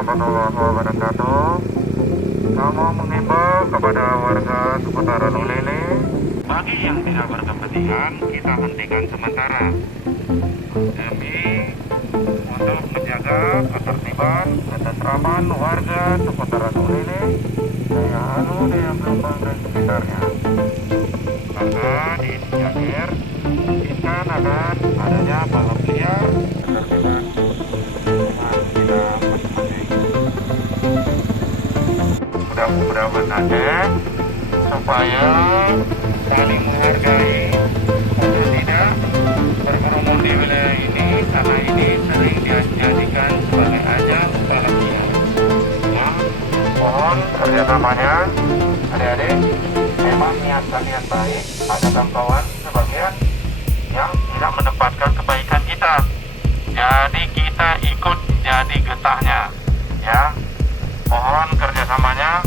warahmatullahi wabarakatuh. Kami mengimbau kepada warga seputaran Ulele, bagi yang tidak berkepentingan kita hentikan sementara demi untuk menjaga ketertiban, ketentraman warga seputaran Ulele, Daya Anu, Daya Gelombang dan sekitarnya. Maka diinisiatir mungkinkan akan adanya balap liar ketertiban dengan tidak penting. Mudah-mudahan saja supaya saling menghargai dan tidak berkerumun di wilayah ini, karena ini sering dijadikan sebagai ajang balap liar. Ya, mohon kerjasamanya adik-adik. Memang niat kalian baik, ada kawan sebagian yang tidak menempatkan kebaikan kita, jadi kita ikut jadi getahnya. Ya, mohon kerjasamanya